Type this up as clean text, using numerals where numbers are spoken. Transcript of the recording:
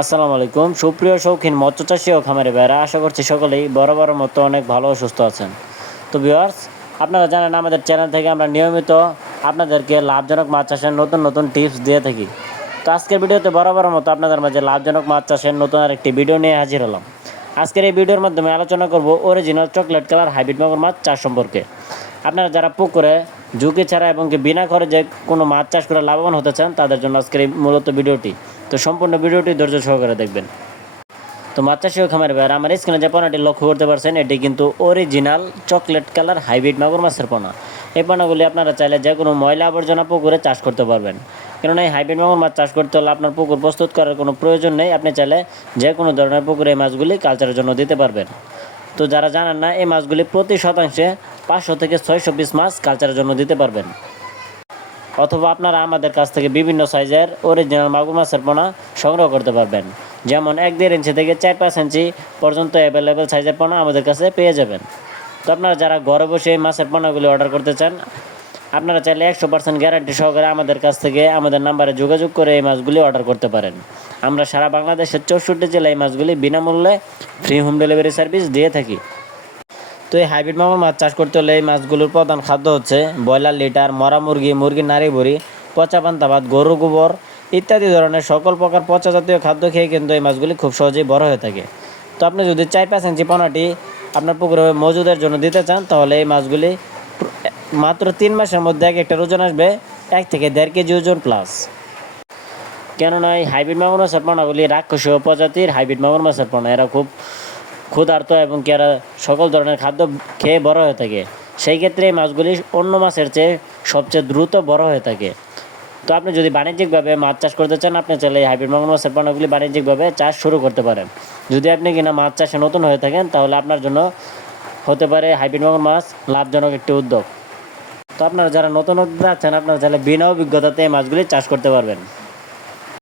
আসসালামু আলাইকুম সুপ্রিয় শৌখিন মৎস্য চাষী ও খামারি ভাইরা, আশা করছি সকলেই বরাবর মতো অনেক ভালো ও সুস্থ আছেন। তো ভিউয়ার্স, আপনারা জানেন আমাদের চ্যানেল থেকে আমরা নিয়মিত আপনাদেরকে লাভজনক মাছ চাষের নতুন নতুন টিপস দিয়ে থাকি। তো আজকের ভিডিওতে বরাবর মতো আপনাদের মাঝে লাভজনক মাছ চাষের নতুন আরেকটি ভিডিও নিয়ে হাজির হলাম। আজকের এই ভিডিওর মাধ্যমে আলোচনা করব অরিজিনাল চকলেট কালার হাইব্রিড মাগুর মাছ চাষ সম্পর্কে। আপনারা যারা পুকুরে ঝুঁকি ছাড়া এবং বিনা খরচে কোনো মাছ চাষ করে লাভবান হতে চান, তাদের জন্য আজকের এই মূলত ভিডিওটি। তো সম্পূর্ণ ভিডিওটি ধৈর্য সহকারে দেখবেন। তো মাছ চাষি ও খামারি ভাইরা, আমার স্ক্রিনে যে পোনাটি লক্ষ্য করতে পারছেন, এটি কিন্তু অরিজিনাল চকলেট কালার হাইব্রিড মাগুর মাছের পোনা। এই পোনাগুলি আপনারা চাইলে যে কোনো ময়লা আবর্জনা পুকুরে চাষ করতে পারবেন। কেননা এই হাইব্রিড মাগুর মাছ চাষ করতে হলে আপনার পুকুর প্রস্তুত করার কোনো প্রয়োজন নেই। আপনি চাইলে যে কোনো ধরনের পুকুরে এই মাছগুলি কালচারের জন্য দিতে পারবেন। তো যারা জানেন না, এই মাছগুলি প্রতি শতাংশে 500 থেকে 600 পিস মাছ কালচারের জন্য দিতে পারবেন। অথবা আপনারা আমাদের কাছ থেকে বিভিন্ন সাইজের অরিজিনাল মাগুর মাছের পোনা সংগ্রহ করতে পারবেন। যেমন 1-1.5 ইঞ্চি থেকে 4-5 ইঞ্চি পর্যন্ত অ্যাভেলেবেল সাইজের পোনা আমাদের কাছে পেয়ে যাবেন। তো আপনারা যারা ঘরে বসে এই মাছের পোনাগুলি অর্ডার করতে চান, আপনারা চাইলে 100% গ্যারান্টি সহকারে আমাদের কাছ থেকে আমাদের নাম্বারে যোগাযোগ করে এই মাছগুলি অর্ডার করতে পারেন। আমরা সারা বাংলাদেশের 64 জেলায় এই মাছগুলি বিনামূল্যে ফ্রি হোম ডেলিভারি সার্ভিস দিয়ে থাকি। তো এই হাইব্রিড মাগুর মাছ চাষ করতে হলে এই মাছগুলোর প্রধান খাদ্য হচ্ছে ব্রয়লার লিটার, মরা মুরগি, মুরগির নাড়ি ভুড়ি, পচা পান্তা ভাত, গরু গোবর ইত্যাদি ধরনের সকল প্রকার পচা জাতীয় খাদ্য খেয়ে কিন্তু এই মাছগুলি খুব সহজেই বড় হয়ে থাকে। তো আপনি যদি 4-5 ইঞ্চি পোনাটি আপনার পুকুরে মজুদের জন্য দিতে চান, তাহলে এই মাছগুলি মাত্র 3 মাসের মধ্যে এক একটা ওজন আসবে 1 থেকে 1.5 কেজি ওজন প্লাস। কেননা এই হাইব্রিড মাগুর মাছের পোনাগুলি রাক্ষসীয় প্রজাতির হাইব্রিড মাগুর মাছের পোনা। এরা খুব ক্ষুধার্ত এবং এরা সকল ধরনের খাদ্য খেয়ে বড় হয়ে থাকে। সেই ক্ষেত্রে এই মাছগুলি অন্য মাছের চেয়ে সবচেয়ে দ্রুত বড় হয়ে থাকে। তো আপনি যদি বাণিজ্যিকভাবে মাছ চাষ করতে চান, আপনি চাইলে এই হাইব্রিড মাগুর মাছের পোনাগুলি বাণিজ্যিকভাবে চাষ শুরু করতে পারেন। যদি আপনি কিনা মাছ চাষে নতুন হয়ে থাকেন, তাহলে আপনার জন্য হতে পারে হাইব্রিড মাগুর মাছ লাভজনক একটি উদ্যোগ। তো আপনারা যারা নতুন উদ্যোক্তা আছেন, আপনারা চাইলে বিনা অভিজ্ঞতাতে এই মাছগুলি চাষ করতে পারবেন।